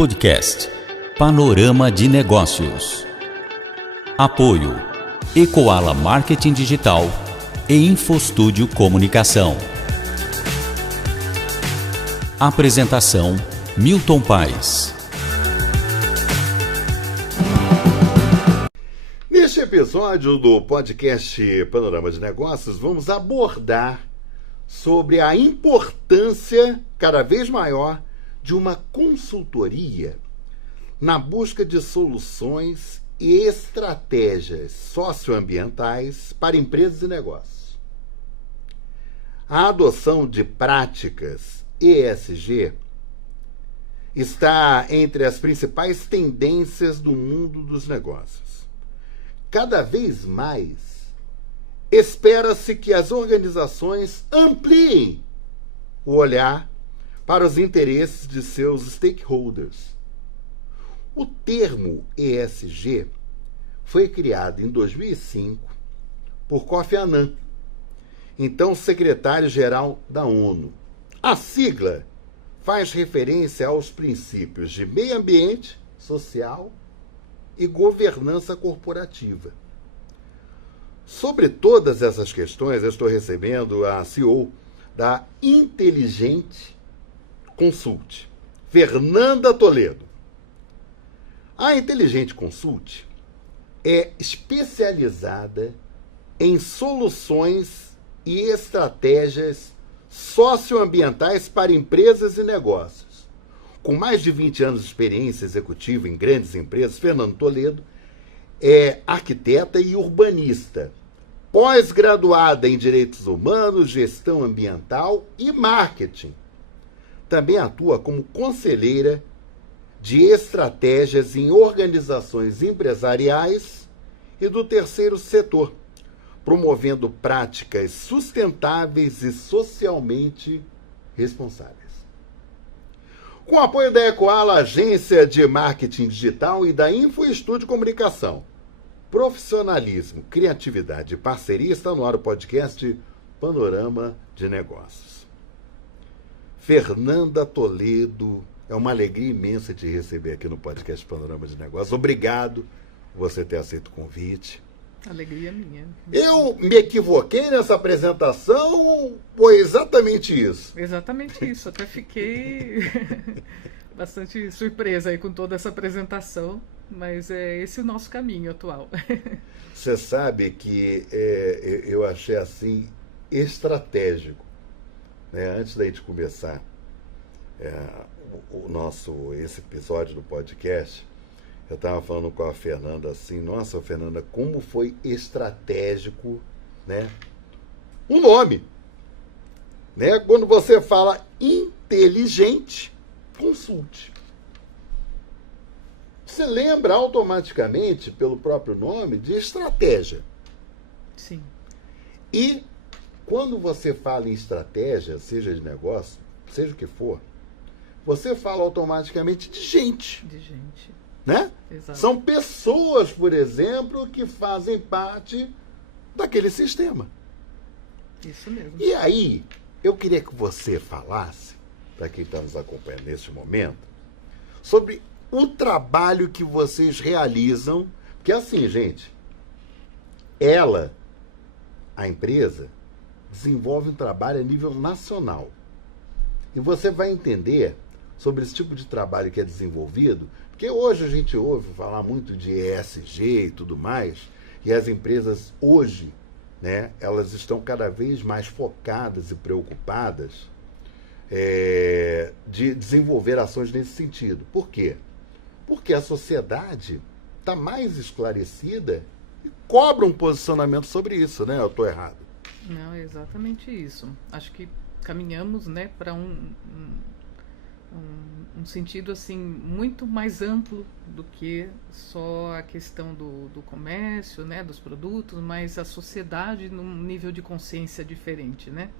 Podcast Panorama de Negócios. Apoio Ecoala Marketing Digital e Infostúdio Comunicação. Apresentação Milton Paes. Neste episódio do podcast Panorama de Negócios, vamos abordar sobre a importância cada vez maior de uma consultoria na busca de soluções e estratégias socioambientais para empresas e negócios. A adoção de práticas ESG está entre as principais tendências do mundo dos negócios. Cada vez mais, espera-se que as organizações ampliem o olhar para os interesses de seus stakeholders. O termo ESG foi criado em 2005 por Kofi Annan, então secretário-geral da ONU. A sigla faz referência aos princípios de meio ambiente, social e governança corporativa. Sobre todas essas questões, eu estou recebendo a CEO da Inteligente Consult, Fernanda Toledo. A Inteligente Consult é especializada em soluções e estratégias socioambientais para empresas e negócios. Com mais de 20 anos de experiência executiva em grandes empresas, Fernanda Toledo é arquiteta e urbanista, pós-graduada em Direitos Humanos, Gestão Ambiental e Marketing. Também atua como conselheira de estratégias em organizações empresariais e do terceiro setor, promovendo práticas sustentáveis e socialmente responsáveis. Com o apoio da Ecoala, agência de marketing digital, e da Infostúdio Comunicação, profissionalismo, criatividade e parceria, está no ar o podcast Panorama de Negócios. Fernanda Toledo, é uma alegria imensa te receber aqui no podcast Panorama de Negócios. Obrigado por você ter aceito o convite. Alegria minha. Eu me equivoquei nessa apresentação, foi exatamente isso? Exatamente isso. Até fiquei bastante surpresa aí com toda essa apresentação, mas é esse o nosso caminho atual. Você sabe que eu achei assim estratégico, né? Antes da gente começar esse episódio do podcast, eu estava falando com a Fernanda assim, nossa, Fernanda, como foi estratégico, né? O nome, né? Quando você fala Inteligente Consult, você lembra automaticamente, pelo próprio nome, de estratégia. Sim. E quando você fala em estratégia, seja de negócio, seja o que for, você fala automaticamente de gente. De gente. Né? Exato. São pessoas, por exemplo, que fazem parte daquele sistema. Isso mesmo. E aí, eu queria que você falasse, para quem está nos acompanhando neste momento, sobre o trabalho que vocês realizam, porque assim, gente, a empresa, desenvolve um trabalho a nível nacional. E você vai entender sobre esse tipo de trabalho que é desenvolvido, porque hoje a gente ouve falar muito de ESG e tudo mais, e as empresas hoje, né, elas estão cada vez mais focadas e preocupadas de desenvolver ações nesse sentido. Por quê? Porque a sociedade está mais esclarecida e cobra um posicionamento sobre isso, né? Eu estou errado. Não, é exatamente isso. Acho que caminhamos, né, para um sentido assim muito mais amplo do que só a questão do comércio, né, dos produtos, mas a sociedade num nível de consciência diferente, né?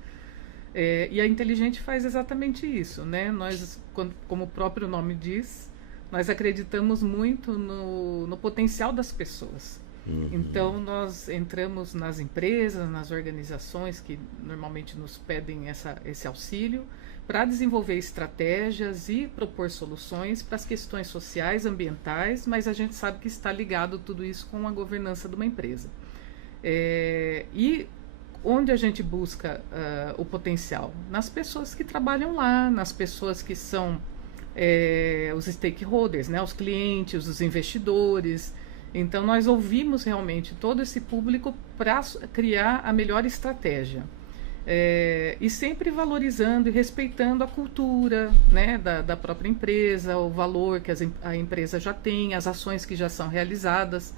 E a Inteligente faz exatamente isso, né? Nós, como o próprio nome diz, nós acreditamos muito no potencial das pessoas. Então, nós entramos nas empresas, nas organizações que normalmente nos pedem esse auxílio para desenvolver estratégias e propor soluções para as questões sociais, ambientais, mas a gente sabe que está ligado tudo isso com a governança de uma empresa. E onde a gente busca o potencial? Nas pessoas que trabalham lá, nas pessoas que são os stakeholders, né? Os clientes, os investidores. Então, nós ouvimos realmente todo esse público para criar a melhor estratégia. E sempre valorizando e respeitando a cultura, né, da própria empresa, o valor que a empresa já tem, as ações que já são realizadas.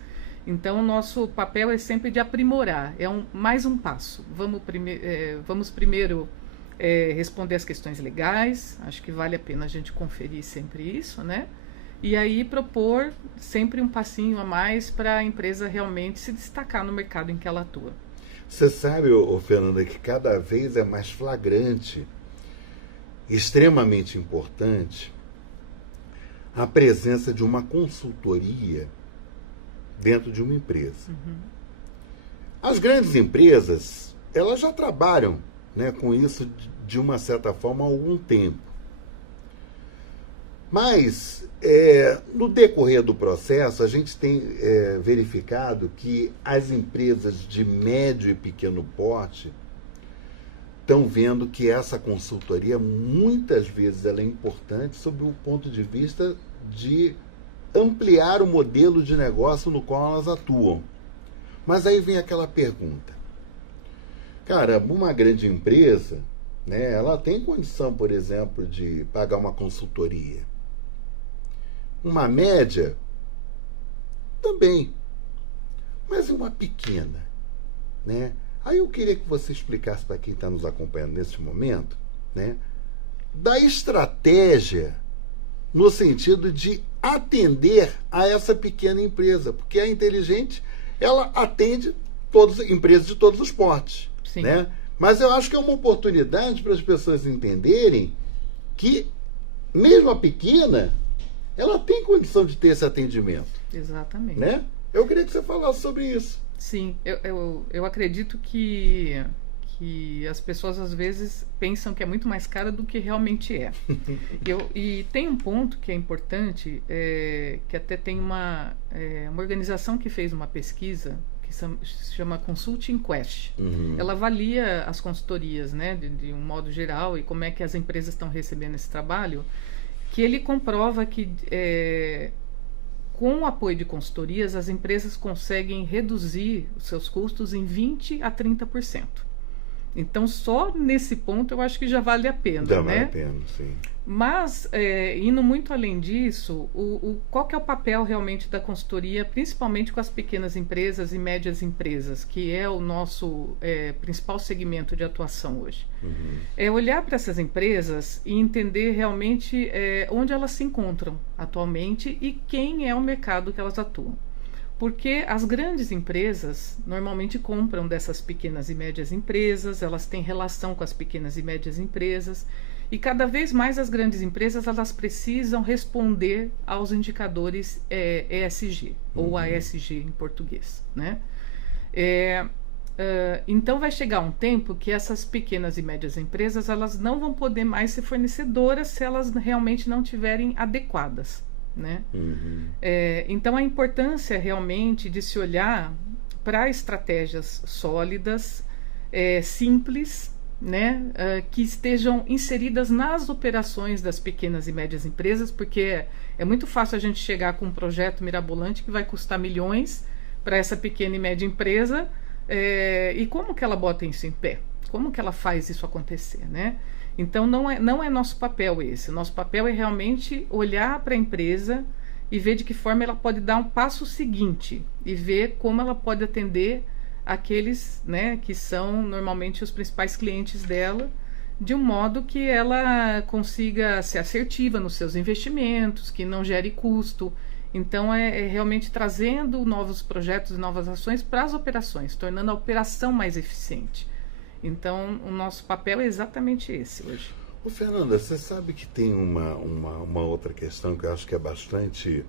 Então, o nosso papel é sempre de aprimorar, mais um passo. Vamos primeiro responder as questões legais, acho que vale a pena a gente conferir sempre isso, né? E aí propor sempre um passinho a mais para a empresa realmente se destacar no mercado em que ela atua. Você sabe, Fernanda, que cada vez é mais flagrante, extremamente importante, a presença de uma consultoria dentro de uma empresa. As grandes empresas, elas já trabalham, né, com isso de uma certa forma há algum tempo. Mas, no decorrer do processo, a gente tem verificado que as empresas de médio e pequeno porte estão vendo que essa consultoria, muitas vezes, ela é importante sob o ponto de vista de ampliar o modelo de negócio no qual elas atuam. Mas aí vem aquela pergunta. Cara, uma grande empresa, né, ela tem condição, por exemplo, de pagar uma consultoria. Uma média, também. Mas uma pequena, né? Aí eu queria que você explicasse para quem está nos acompanhando nesse momento, né, da estratégia no sentido de atender a essa pequena empresa. Porque a Inteligente, ela atende empresas de todos os portes. Sim. Né? Mas eu acho que é uma oportunidade para as pessoas entenderem que, mesmo a pequena, ela tem condição de ter esse atendimento. Exatamente. Né? Eu queria que você falasse sobre isso. Sim, eu acredito que as pessoas às vezes pensam que é muito mais cara do que realmente é. E tem um ponto que é importante, que até tem uma organização que fez uma pesquisa que se chama Consulting Quest. Ela avalia as consultorias, né, de um modo geral, e como é que as empresas estão recebendo esse trabalho, que ele comprova que com o apoio de consultorias, as empresas conseguem reduzir os seus custos em 20% a 30%. Então, só nesse ponto eu acho que já vale a pena. Já né? vale a pena, sim. Mas, indo muito além disso, qual que é o papel realmente da consultoria, principalmente com as pequenas empresas e médias empresas, que é o nosso principal segmento de atuação hoje? É olhar para essas empresas e entender realmente onde elas se encontram atualmente e quem é o mercado que elas atuam. Porque as grandes empresas normalmente compram dessas pequenas e médias empresas, elas têm relação com as pequenas e médias empresas, e cada vez mais as grandes empresas elas precisam responder aos indicadores ESG, ou ASG em português. Né? Então vai chegar um tempo que essas pequenas e médias empresas elas não vão poder mais ser fornecedoras se elas realmente não estiverem adequadas. Né? Então a importância realmente de se olhar para estratégias sólidas, simples, né? Que estejam inseridas nas operações das pequenas e médias empresas, porque é muito fácil a gente chegar com um projeto mirabolante que vai custar milhões para essa pequena e média empresa, e como que ela bota isso em pé? Como que ela faz isso acontecer, né? Então, não é nosso papel esse. O nosso papel é realmente olhar para a empresa e ver de que forma ela pode dar um passo seguinte e ver como ela pode atender aqueles, né, que são normalmente os principais clientes dela, de um modo que ela consiga ser assertiva nos seus investimentos, que não gere custo. Então, é realmente trazendo novos projetos e novas ações para as operações, tornando a operação mais eficiente. Então, o nosso papel é exatamente esse hoje. Ô, Fernanda, você sabe que tem uma outra questão que eu acho que é bastante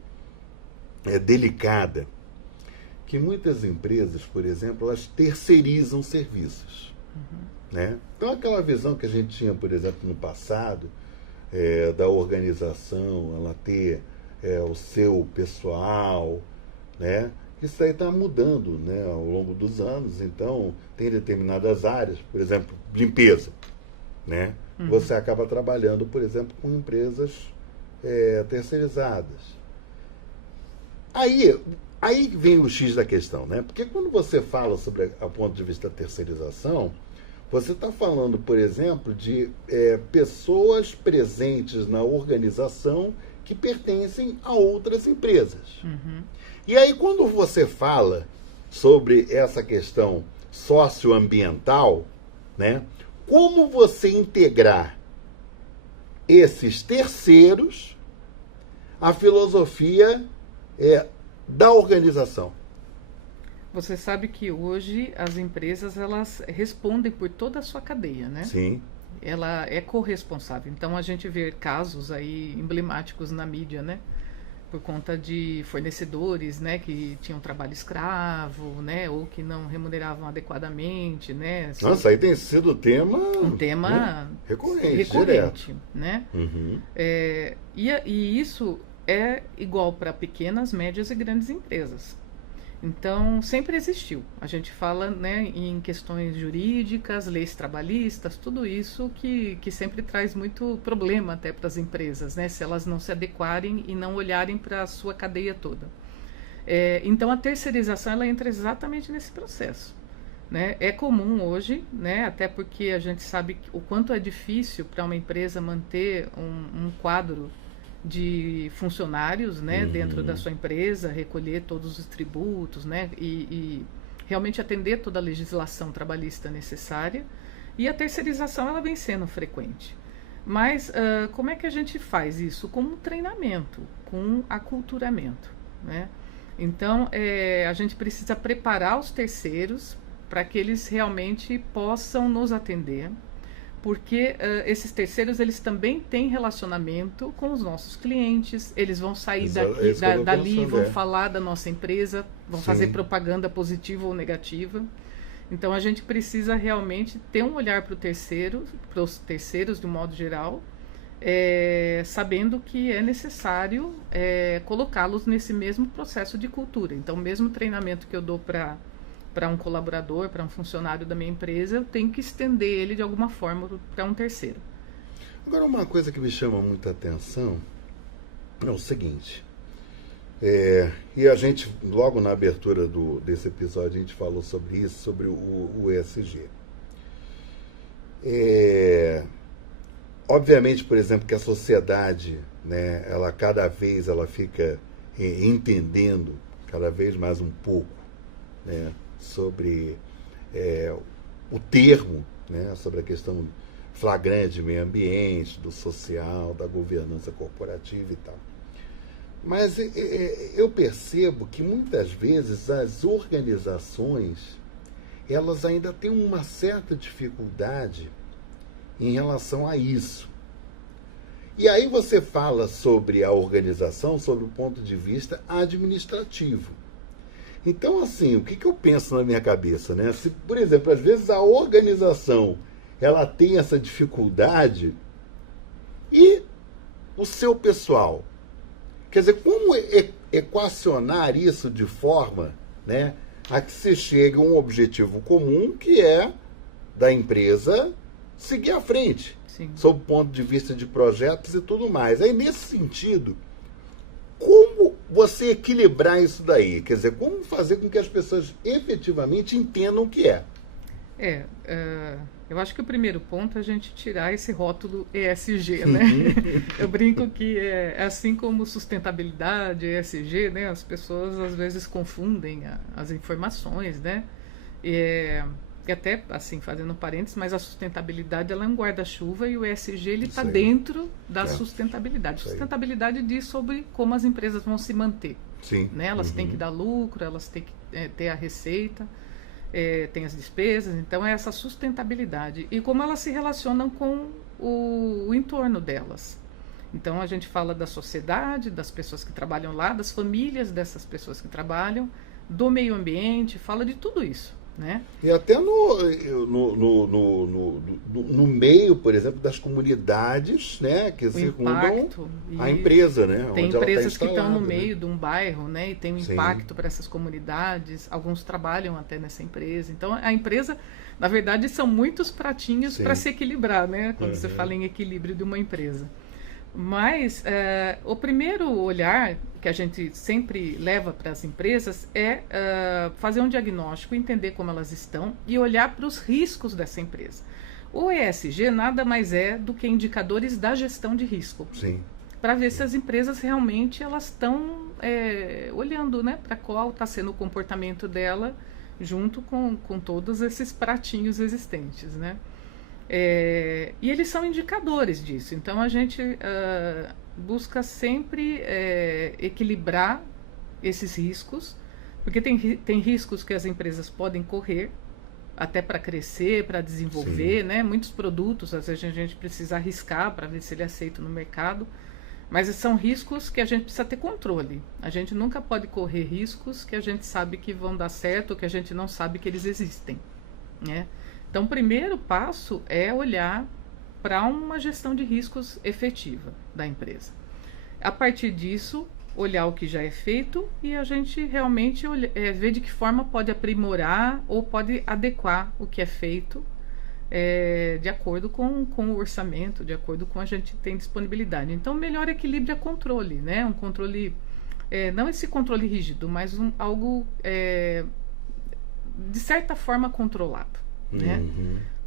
delicada, que muitas empresas, por exemplo, elas terceirizam serviços. Né? Então, aquela visão que a gente tinha, por exemplo, no passado, da organização, ela ter o seu pessoal, né? Isso aí está mudando, né, ao longo dos anos. Então, tem determinadas áreas, por exemplo, limpeza, né? Você acaba trabalhando, por exemplo, com empresas terceirizadas. Aí vem o X da questão, né? Porque quando você fala sobre o ponto de vista da terceirização, você está falando, por exemplo, de pessoas presentes na organização que pertencem a outras empresas. E aí, quando você fala sobre essa questão socioambiental, né, como você integrar esses terceiros à filosofia da organização? Você sabe que hoje as empresas, elas respondem por toda a sua cadeia, né? Sim. Ela é corresponsável. Então, a gente vê casos aí emblemáticos na mídia, né? Por conta de fornecedores, né, que tinham trabalho escravo, né, ou que não remuneravam adequadamente, né. Nossa, aí tem sido um tema recorrente, né. E isso é igual para pequenas, médias e grandes empresas. Então, sempre existiu. A gente fala, né, em questões jurídicas, leis trabalhistas, tudo isso que sempre traz muito problema até para as empresas, né, se elas não se adequarem e não olharem para a sua cadeia toda. Então, a terceirização, ela entra exatamente nesse processo. Né? É comum hoje, né, até porque a gente sabe o quanto é difícil para uma empresa manter um quadro de funcionários, né, dentro da sua empresa, recolher todos os tributos, né, e realmente atender toda a legislação trabalhista necessária. E a terceirização, ela vem sendo frequente. Mas como é que a gente faz isso? Com um treinamento, com aculturamento, né? Então, a gente precisa preparar os terceiros para que eles realmente possam nos atender, porque esses terceiros, eles também têm relacionamento com os nossos clientes, eles vão sair dali, vão falar da nossa empresa, vão fazer propaganda positiva ou negativa. Então, a gente precisa realmente ter um olhar para os terceiros, de um modo geral, sabendo que é necessário colocá-los nesse mesmo processo de cultura. Então, o mesmo treinamento que eu dou para um colaborador, para um funcionário da minha empresa, eu tenho que estender ele de alguma forma para um terceiro. Agora, uma coisa que me chama muita atenção é o seguinte, e a gente, logo na abertura desse episódio, a gente falou sobre isso, sobre o ESG. Obviamente, por exemplo, que a sociedade, né, cada vez ela fica entendendo cada vez mais um pouco, né, sobre o termo, né, sobre a questão flagrante de meio ambiente, do social, da governança corporativa e tal. Mas eu percebo que muitas vezes as organizações, elas ainda têm uma certa dificuldade em relação a isso. E aí você fala sobre a organização, sobre o ponto de vista administrativo. Então, assim, o que eu penso na minha cabeça, né? Se, por exemplo, às vezes a organização, ela tem essa dificuldade, e o seu pessoal? Quer dizer, como equacionar isso de forma, né, a que se chegue a um objetivo comum, que é da empresa seguir à frente, sob o ponto de vista de projetos e tudo mais. Aí, nesse sentido, como você equilibrar isso daí? Quer dizer, como fazer com que as pessoas efetivamente entendam o que é? Eu acho que o primeiro ponto é a gente tirar esse rótulo ESG, né? Eu brinco que assim como sustentabilidade, ESG, né? As pessoas às vezes confundem as informações, né? E até, assim, fazendo parênteses, mas a sustentabilidade, ela é um guarda-chuva, e o ESG, ele está dentro da sustentabilidade. Sustentabilidade diz sobre como as empresas vão se manter. Né? Elas têm que dar lucro, elas têm que ter a receita, tem as despesas, então é essa sustentabilidade. E como elas se relacionam com o entorno delas. Então, a gente fala da sociedade, das pessoas que trabalham lá, das famílias dessas pessoas que trabalham, do meio ambiente, fala de tudo isso, né? E até no meio, por exemplo, das comunidades, né, que circundam a empresa, né? Tem onde empresas ela tá que estão no instalada, meio de um bairro, né, e tem um Sim. impacto para essas comunidades. Alguns trabalham até nessa empresa. Então, a empresa, na verdade, são muitos pratinhos para se equilibrar, né? Quando você fala em equilíbrio de uma empresa. Mas o primeiro olhar que a gente sempre leva para as empresas é fazer um diagnóstico, entender como elas estão e olhar para os riscos dessa empresa. O ESG nada mais é do que indicadores da gestão de risco. Sim. Para ver se as empresas realmente elas estão olhando, né, para qual está sendo o comportamento dela junto com todos esses pratinhos existentes, né? E eles são indicadores disso. Então, a gente busca sempre equilibrar esses riscos, porque tem riscos que as empresas podem correr, até para crescer, para desenvolver, né? Muitos produtos, às vezes a gente precisa arriscar para ver se ele é aceito no mercado, mas são riscos que a gente precisa ter controle. A gente nunca pode correr riscos que a gente sabe que vão dar certo, ou que a gente não sabe que eles existem, né? Então, o primeiro passo é olhar para uma gestão de riscos efetiva da empresa. A partir disso, olhar o que já é feito e a gente realmente ver de que forma pode aprimorar ou pode adequar o que é feito de acordo com o orçamento, de acordo com a gente tem disponibilidade. Então, o melhor equilíbrio é controle, né? Um controle, não esse controle rígido, mas algo de certa forma controlado. Né?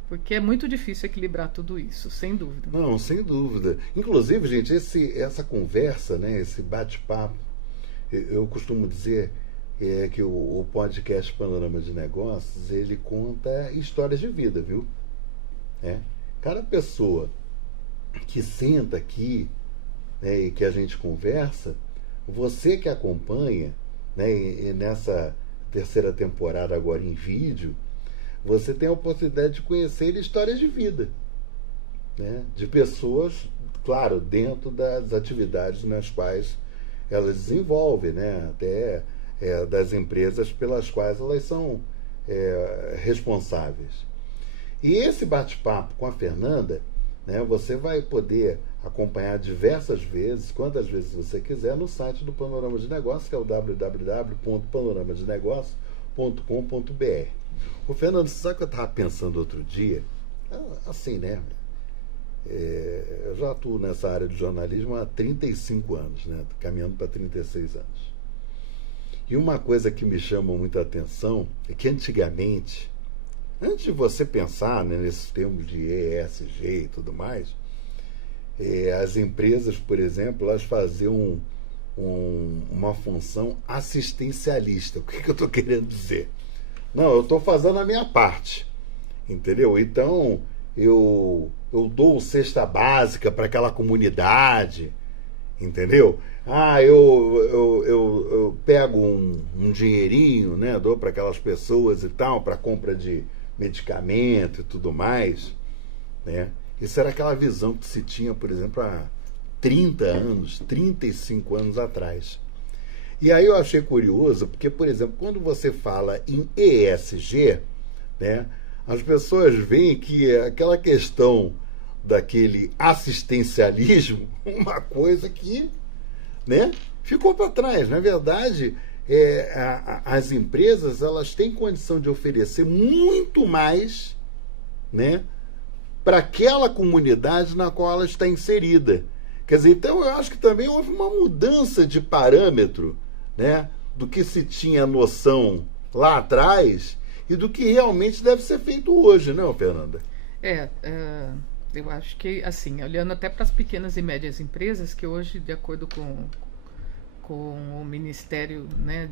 Porque é muito difícil equilibrar tudo isso, sem dúvida. Não, sem dúvida. Inclusive, gente, essa conversa, né, esse bate-papo, eu costumo dizer que o podcast Panorama de Negócios, ele conta histórias de vida, viu? Cada pessoa que senta aqui, né, e que a gente conversa, você que acompanha, né, e nessa terceira temporada agora em vídeo, você tem a oportunidade de conhecer histórias de vida, né? De pessoas, claro, dentro das atividades nas quais elas desenvolvem, né? Até das empresas pelas quais elas são responsáveis. E esse bate-papo com a Fernanda, né, você vai poder acompanhar diversas vezes, quantas vezes você quiser, no site do Panorama de Negócios, que é o www.panoramadenegócios.com.br. O Fernando, sabe o que eu estava pensando outro dia? Assim, né? Eu já atuo nessa área de jornalismo há 35 anos, né? Caminhando para 36 anos. E uma coisa que me chama muita atenção é que antigamente, antes de você pensar, né, nesses termos de ESG e tudo mais, as empresas, por exemplo, elas faziam uma função assistencialista. O que eu estou querendo dizer? Não, eu estou fazendo a minha parte, entendeu? Então, eu dou cesta básica para aquela comunidade, entendeu? Eu pego um dinheirinho, né, dou para aquelas pessoas e tal, para compra de medicamento e tudo mais, né? Isso era aquela visão que se tinha, por exemplo, há 30 anos, 35 anos atrás. E aí eu achei curioso, porque, por exemplo, quando você fala em ESG, né, as pessoas veem que aquela questão daquele assistencialismo, uma coisa que, né, ficou para trás. Na verdade, as empresas, elas têm condição de oferecer muito mais, né, para aquela comunidade na qual ela está inserida. Quer dizer, então eu acho que também houve uma mudança de parâmetro, né, do que se tinha noção lá atrás e do que realmente deve ser feito hoje, não, Fernanda? Eu acho que, assim, olhando até para as pequenas e médias empresas, que hoje, de acordo com o Ministério, né,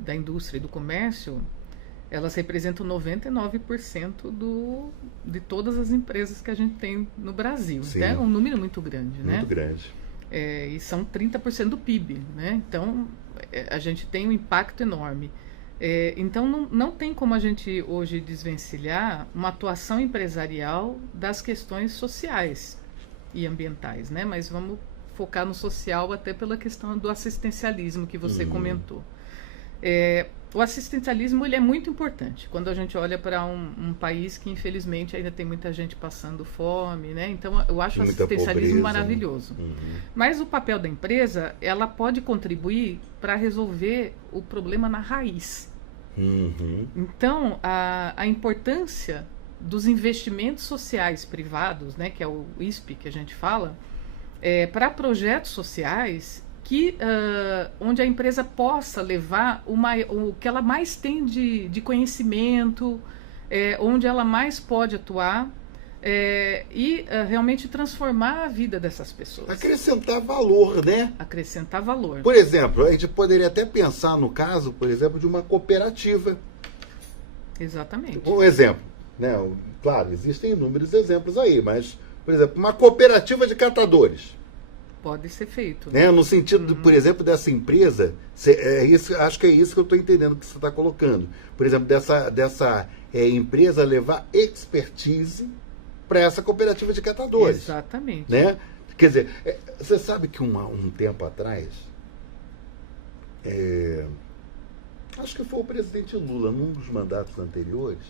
da Indústria e do Comércio, elas representam 99% de todas as empresas que a gente tem no Brasil. Sim. É um número muito grande, né? Muito grande. E são 30% do PIB, né? Então, a gente tem um impacto enorme. Então, não tem como a gente hoje desvencilhar uma atuação empresarial das questões sociais e ambientais, né? Mas vamos focar no social até pela questão do assistencialismo que você comentou. O assistencialismo ele é muito importante quando a gente olha para um país que infelizmente ainda tem muita gente passando fome, né? Então eu acho o assistencialismo pobreza, maravilhoso. Né? Uhum. Mas o papel da empresa, ela pode contribuir para resolver o problema na raiz. Uhum. Então a importância dos investimentos sociais privados, né, que é o ISP que a gente fala, para projetos sociais onde a empresa possa levar o que ela mais tem de conhecimento, onde ela mais pode atuar e realmente transformar a vida dessas pessoas. Acrescentar valor, né? Acrescentar valor. Por exemplo, a gente poderia até pensar no caso, por exemplo, de uma cooperativa. Exatamente. Um exemplo, né? Claro, existem inúmeros exemplos aí, mas, por exemplo, uma cooperativa de catadores. Pode ser feito. Né? No sentido, por exemplo, dessa empresa, acho que é isso que eu estou entendendo que você está colocando. Por exemplo, dessa empresa levar expertise para essa cooperativa de catadores. Exatamente. Né? Quer dizer, você sabe que um tempo atrás, acho que foi o presidente Lula, num dos mandatos anteriores,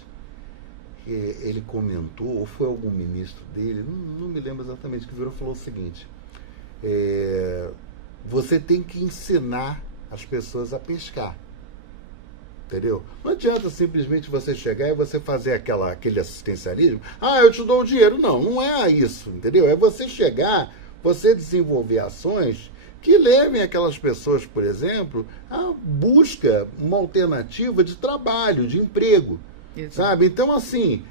ele comentou, ou foi algum ministro dele, não me lembro exatamente, que virou e falou o seguinte: você tem que ensinar as pessoas a pescar. Entendeu? Não adianta simplesmente você chegar e você fazer aquele assistencialismo. Eu te dou o dinheiro. Não é isso, entendeu? É você chegar, você desenvolver ações que levem aquelas pessoas, por exemplo, à busca uma alternativa de trabalho, de emprego. Exato. Sabe? Então, assim,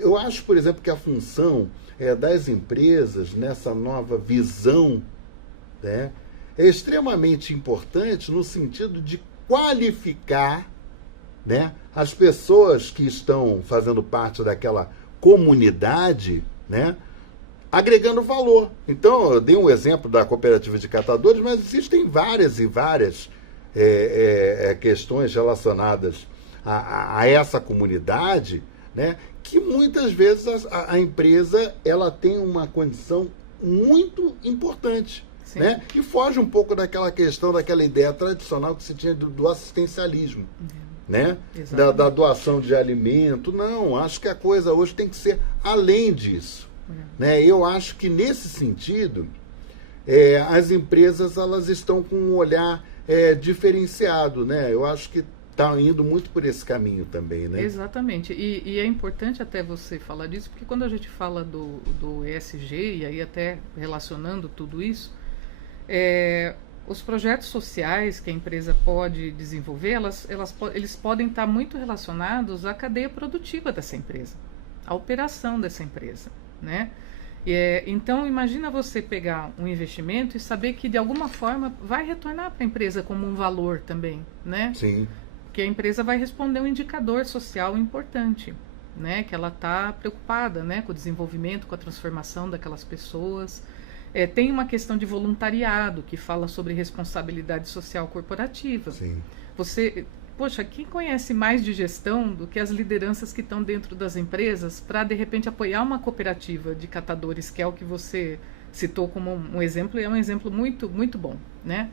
eu acho, por exemplo, que a função das empresas nessa nova visão, né, é extremamente importante no sentido de qualificar, né, as pessoas que estão fazendo parte daquela comunidade, né, agregando valor. Então, eu dei um exemplo da cooperativa de catadores, mas existem várias e várias questões relacionadas a essa comunidade, né, que muitas vezes a empresa ela tem uma condição muito importante. Né? E foge um pouco daquela questão, daquela ideia tradicional que se tinha do assistencialismo, né? Da doação de alimento. Não, acho que a coisa hoje tem que ser além disso. Né? Eu acho que nesse sentido, as empresas elas estão com um olhar diferenciado. Né? Eu acho que está indo muito por esse caminho também. Né? Exatamente. E é importante até você falar disso, porque quando a gente fala do ESG, e aí até relacionando tudo isso, os projetos sociais que a empresa pode desenvolver, eles podem estar muito relacionados à cadeia produtiva dessa empresa, à operação dessa empresa, né? Então, imagina você pegar um investimento e saber que, de alguma forma, vai retornar para a empresa como um valor também, né? Sim. Porque a empresa vai responder um indicador social importante, né? Que ela está preocupada, né, com o desenvolvimento, com a transformação daquelas pessoas. Tem uma questão de voluntariado que fala sobre responsabilidade social corporativa. Sim. Poxa, quem conhece mais de gestão do que as lideranças que estão dentro das empresas para, de repente, apoiar uma cooperativa de catadores, que é o que você citou como um exemplo, e é um exemplo muito, muito bom, né?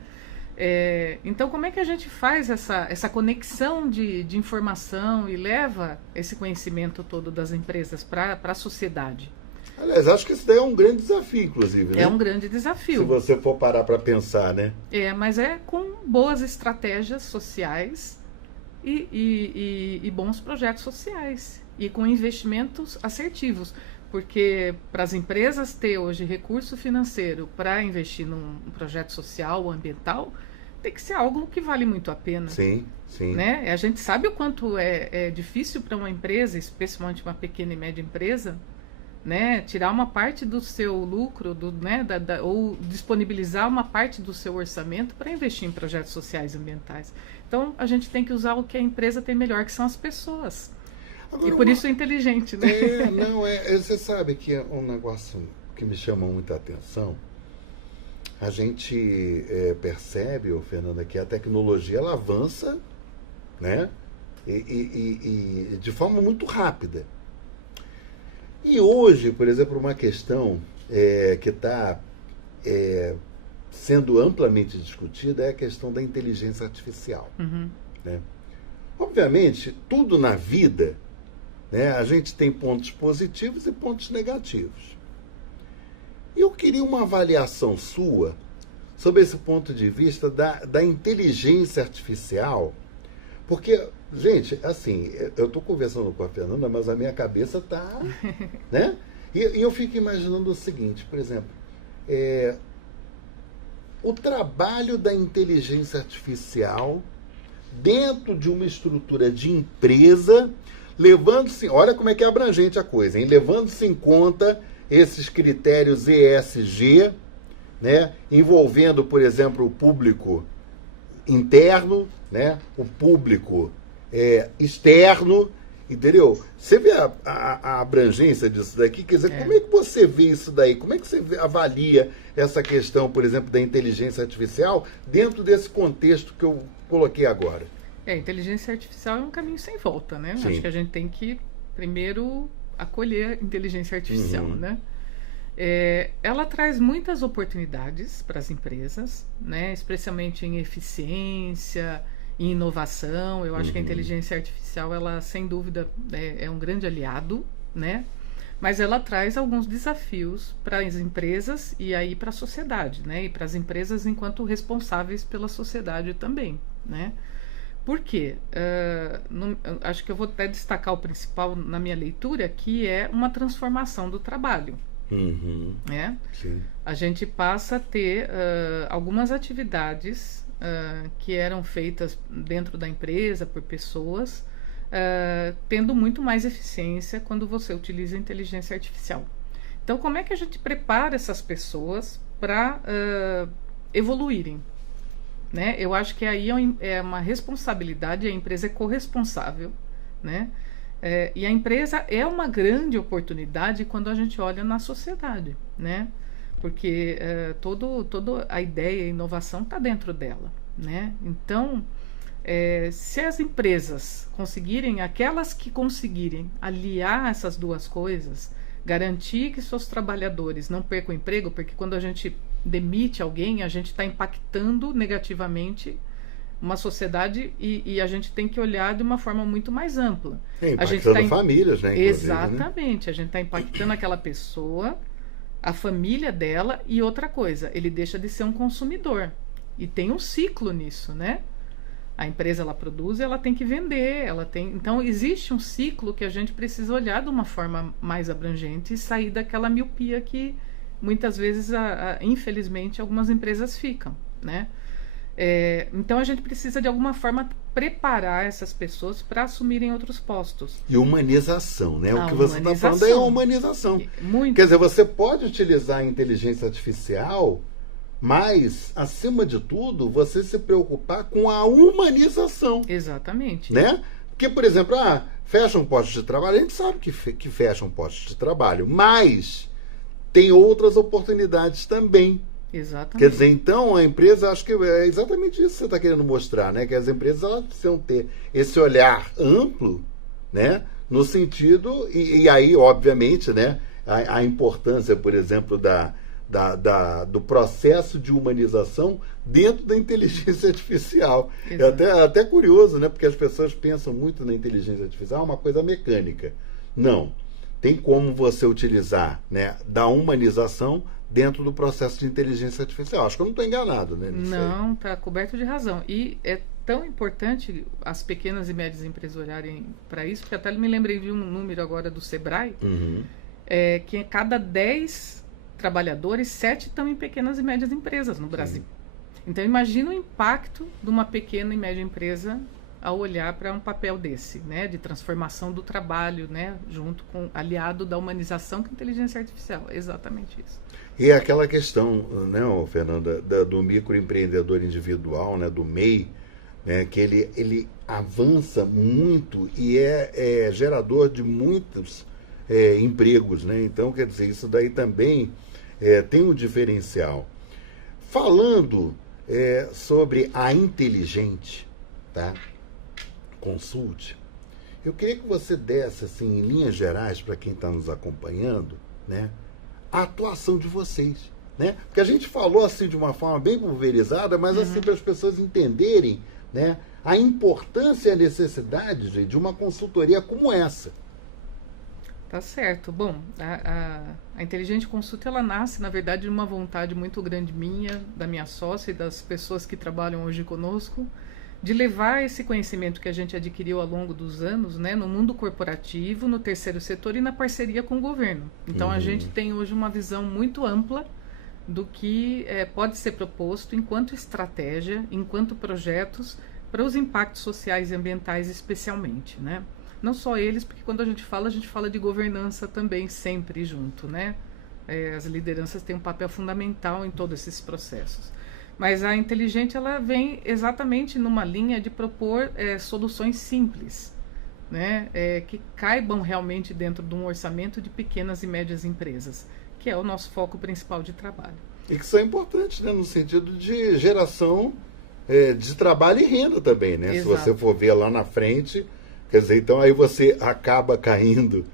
Então, como é que a gente faz essa conexão de informação e leva esse conhecimento todo das empresas para a sociedade? Aliás, acho que isso daí é um grande desafio, inclusive. Né? É um grande desafio. Se você for parar para pensar, né? Mas com boas estratégias sociais e bons projetos sociais. E com investimentos assertivos. Porque para as empresas ter hoje recurso financeiro para investir num projeto social ou ambiental, tem que ser algo que vale muito a pena. Sim, sim. Né? A gente sabe o quanto é difícil para uma empresa, especialmente uma pequena e média empresa, né, tirar uma parte do seu lucro, ou disponibilizar uma parte do seu orçamento para investir em projetos sociais e ambientais. Então, a gente tem que usar o que a empresa tem melhor, que são as pessoas. Agora, e por isso é inteligente, né? Você sabe que é um negócio que me chama muita atenção. A gente percebe, Fernanda, que a tecnologia ela avança, né, e de forma muito rápida. E hoje, por exemplo, uma questão que está sendo amplamente discutida é a questão da inteligência artificial. Uhum. né? Obviamente, tudo na vida, né, a gente tem pontos positivos e pontos negativos. Eu queria uma avaliação sua sobre esse ponto de vista da inteligência artificial, porque, gente, assim, eu estou conversando com a Fernanda, mas a minha cabeça está, né? E eu fico imaginando o seguinte, por exemplo, o trabalho da inteligência artificial dentro de uma estrutura de empresa, levando-se, olha como é que é abrangente a coisa, hein? Levando-se em conta esses critérios ESG, né? Envolvendo, por exemplo, o público interno, né? O público externo, entendeu? Você vê a abrangência disso daqui? Quer dizer, como é que você vê isso daí? Como é que você avalia essa questão, por exemplo, da inteligência artificial dentro desse contexto que eu coloquei agora? Inteligência artificial é um caminho sem volta, né? Sim. Acho que a gente tem que, primeiro, acolher a inteligência artificial, né? Ela traz muitas oportunidades para as empresas, né? Especialmente em eficiência, em inovação. Eu acho que a inteligência artificial, ela, sem dúvida, é um grande aliado, né? Mas ela traz alguns desafios para as empresas e aí para a sociedade, né? E para as empresas enquanto responsáveis pela sociedade também, né? Por quê? Acho que eu vou até destacar o principal na minha leitura, que é uma transformação do trabalho. Né? Sim. A gente passa a ter algumas atividades que eram feitas dentro da empresa por pessoas, tendo muito mais eficiência quando você utiliza a inteligência artificial. Então, como é que a gente prepara essas pessoas para evoluírem? Né? Eu acho que aí é uma responsabilidade, a empresa é corresponsável, né? E a empresa é uma grande oportunidade quando a gente olha na sociedade, né? Porque toda a ideia, a inovação está dentro dela, né? Então, se as empresas conseguirem, aquelas que conseguirem aliar essas duas coisas, garantir que seus trabalhadores não percam o emprego, porque quando a gente demite alguém, a gente está impactando negativamente uma sociedade e a gente tem que olhar de uma forma muito mais ampla. Impactando famílias, né? Exatamente. Né? A gente está impactando aquela pessoa, a família dela e outra coisa, ele deixa de ser um consumidor. E tem um ciclo nisso, né? A empresa, ela produz, ela tem que vender, então existe um ciclo que a gente precisa olhar de uma forma mais abrangente e sair daquela miopia que muitas vezes, infelizmente, algumas empresas ficam, né? Então a gente precisa de alguma forma preparar essas pessoas para assumirem outros postos. E humanização, né? O que você está falando é humanização. Muito. Quer dizer, você pode utilizar a inteligência artificial, mas, acima de tudo, você se preocupar com a humanização. Exatamente. Né? Porque, por exemplo, fecha um posto de trabalho, a gente sabe que fecha um posto de trabalho, mas tem outras oportunidades também. Exatamente. Quer dizer, então, a empresa, acho que é exatamente isso que você está querendo mostrar, né? Que as empresas, elas precisam ter esse olhar amplo, né? No sentido, e aí, obviamente, né? A importância, por exemplo, do processo de humanização dentro da inteligência artificial. Exato. É até curioso, né? Porque as pessoas pensam muito na inteligência artificial, uma coisa mecânica. Não. Tem como você utilizar, né, da humanização dentro do processo de inteligência artificial. Acho que eu não estou enganado, né? Não, está coberto de razão. E é tão importante as pequenas e médias empresas olharem para isso, porque até me lembrei de um número agora do Sebrae, que cada 10 trabalhadores, 7 estão em pequenas e médias empresas no Brasil. Então, imagina o impacto de uma pequena e média empresa ao olhar para um papel desse, né, de transformação do trabalho, né, junto com aliado da humanização com a inteligência artificial. Exatamente isso. E é aquela questão, né, Fernanda, do microempreendedor individual, né, do MEI, né, que ele avança muito e é gerador de muitos empregos, né? Então, quer dizer, isso daí também tem um diferencial. Falando sobre a inteligente, tá? Consulte, eu queria que você desse, assim, em linhas gerais, para quem está nos acompanhando, né, a atuação de vocês, né? Porque a gente falou assim de uma forma bem pulverizada, mas assim para as pessoas entenderem, né, a importância e a necessidade, gente, de uma consultoria como essa. Tá certo. Bom, a Inteligente Consulta, ela nasce, na verdade, de uma vontade muito grande minha, da minha sócia e das pessoas que trabalham hoje conosco, de levar esse conhecimento que a gente adquiriu ao longo dos anos, né, no mundo corporativo, no terceiro setor e na parceria com o governo. Então, a gente tem hoje uma visão muito ampla do que pode ser proposto enquanto estratégia, enquanto projetos, para os impactos sociais e ambientais especialmente, né? Não só eles, porque quando a gente fala de governança também sempre junto, né? As lideranças têm um papel fundamental em todos esses processos. Mas a Inteligente, ela vem exatamente numa linha de propor soluções simples, né? Que caibam realmente dentro de um orçamento de pequenas e médias empresas, que é o nosso foco principal de trabalho. E que são importantes, né? No sentido de geração de trabalho e renda também, né? Exato. Se você for ver lá na frente, quer dizer, então aí você acaba caindo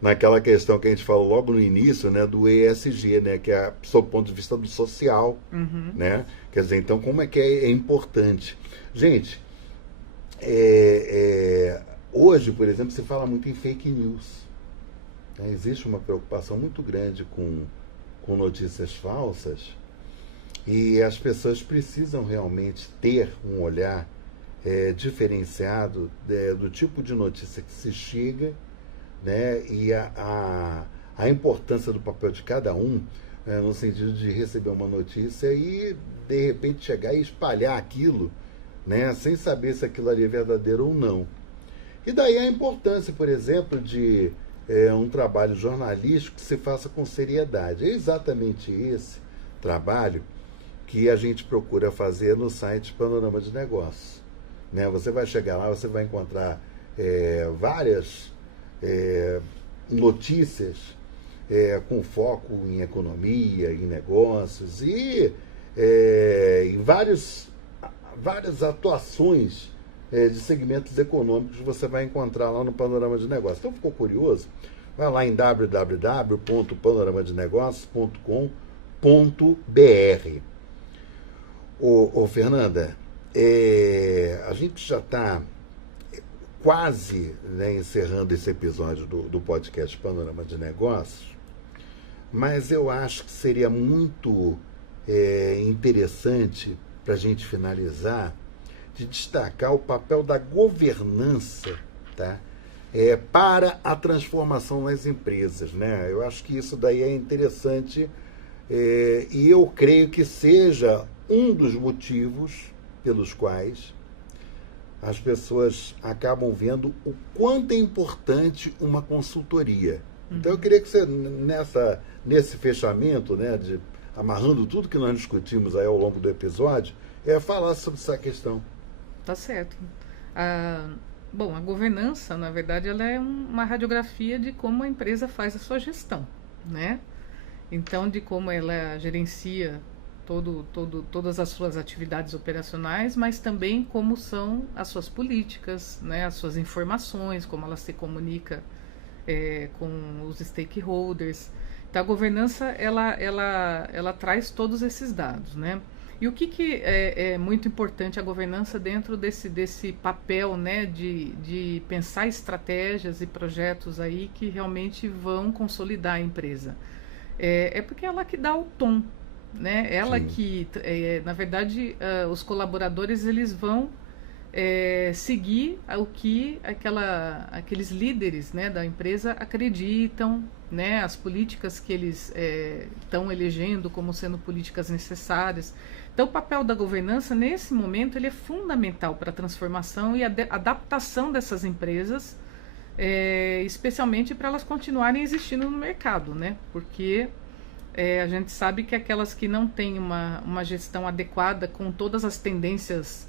naquela questão que a gente falou logo no início, né, do ESG, né, que é sob o ponto de vista do social, né? Quer dizer, então como é que é importante? Gente, hoje, por exemplo, se fala muito em fake news. Né? Existe uma preocupação muito grande com notícias falsas e as pessoas precisam realmente ter um olhar diferenciado do tipo de notícia que se chega, né, e a importância do papel de cada um, no sentido de receber uma notícia e, de repente, chegar e espalhar aquilo, né, sem saber se aquilo ali é verdadeiro ou não. E daí a importância, por exemplo, de um trabalho jornalístico que se faça com seriedade. É exatamente esse trabalho que a gente procura fazer no site Panorama de Negócios. Né? Você vai chegar lá, você vai encontrar várias notícias com foco em economia, em negócios e em várias atuações de segmentos econômicos que você vai encontrar lá no Panorama de Negócios. Então, ficou curioso? Vai lá em www.panoramadinegócios.com.br. Ô Fernanda, a gente já está quase, né, encerrando esse episódio do podcast Panorama de Negócios, mas eu acho que seria muito interessante, para a gente finalizar, de destacar o papel da governança, tá? Para a transformação nas empresas, né? Eu acho que isso daí é interessante e eu creio que seja um dos motivos pelos quais as pessoas acabam vendo o quanto é importante uma consultoria. Então eu queria que você, nesse fechamento, né, amarrando tudo que nós discutimos aí ao longo do episódio, falasse sobre essa questão. Tá certo. Bom, a governança, na verdade, ela é uma radiografia de como a empresa faz a sua gestão, né? Então, de como ela gerencia todas as suas atividades operacionais, mas também como são as suas políticas, né? As suas informações, como ela se comunica com os stakeholders. Então, a governança, ela traz todos esses dados, né? E o que é muito importante a governança dentro desse papel, né, de pensar estratégias e projetos aí que realmente vão consolidar a empresa? Porque ela que dá o tom, né? Ela Sim. que, na verdade, os colaboradores eles vão seguir o que aqueles líderes, né, da empresa acreditam, né, as políticas que eles estão elegendo como sendo políticas necessárias. Então, o papel da governança, nesse momento, ele é fundamental para a transformação e a adaptação dessas empresas, especialmente para elas continuarem existindo no mercado, né? Porque a gente sabe que aquelas que não têm uma gestão adequada com todas as tendências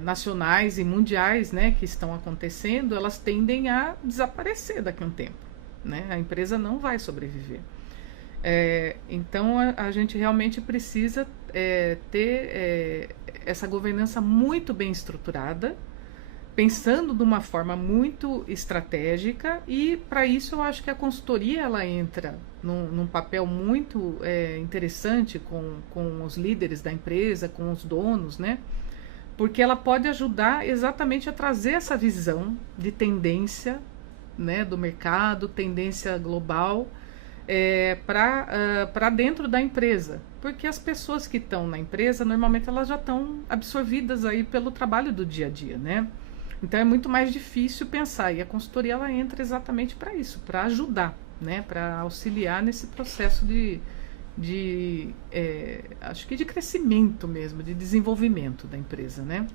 nacionais e mundiais, né, que estão acontecendo, elas tendem a desaparecer daqui a um tempo, né? A empresa não vai sobreviver. Então a gente realmente precisa ter essa governança muito bem estruturada, pensando de uma forma muito estratégica, e para isso eu acho que a consultoria ela entra num papel muito interessante com os líderes da empresa, com os donos, né? porque ela pode ajudar exatamente a trazer essa visão de tendência, né, do mercado, tendência global, para dentro da empresa. Porque as pessoas que estão na empresa, normalmente elas já estão absorvidas aí pelo trabalho do dia a dia, né? Então é muito mais difícil pensar, e a consultoria ela entra exatamente para isso, para ajudar, né, para auxiliar nesse processo acho que de crescimento mesmo, de desenvolvimento da empresa, né?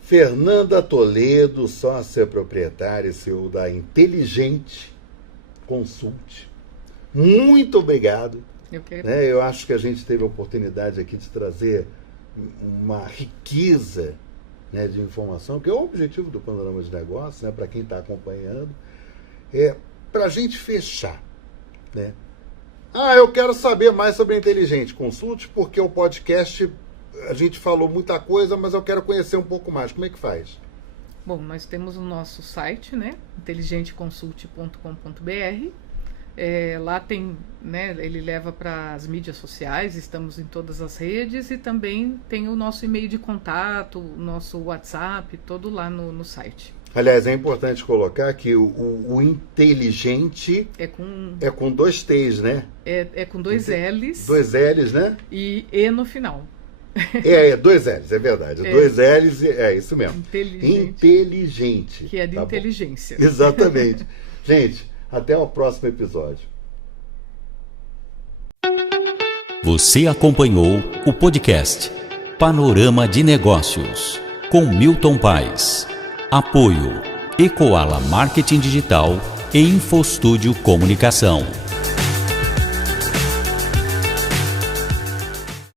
Fernanda Toledo, sócia proprietária e CEO da Inteligente Consult. Muito obrigado. Eu acho que a gente teve a oportunidade aqui de trazer uma riqueza, né, de informação, que é o objetivo do Panorama de Negócios, né, para quem está acompanhando, para a gente fechar, né? Eu quero saber mais sobre a Inteligente Consult, porque o podcast, a gente falou muita coisa, mas eu quero conhecer um pouco mais. Como é que faz? Bom, nós temos o nosso site, né, inteligenteconsult.com.br. Lá tem, né, ele leva para as mídias sociais, estamos em todas as redes, e também tem o nosso e-mail de contato, o nosso WhatsApp, todo lá no site. Aliás, é importante colocar que o inteligente é com 2 T's, né? É com 2 L's. 2 L's, né? E no final. 2 L's, é verdade. 2 L's, é isso mesmo. Inteligente. Que é de inteligência. Bom? Exatamente. Gente, até o próximo episódio. Você acompanhou o podcast Panorama de Negócios com Milton Paes. Apoio Ecoala Marketing Digital e InfoStúdio Comunicação.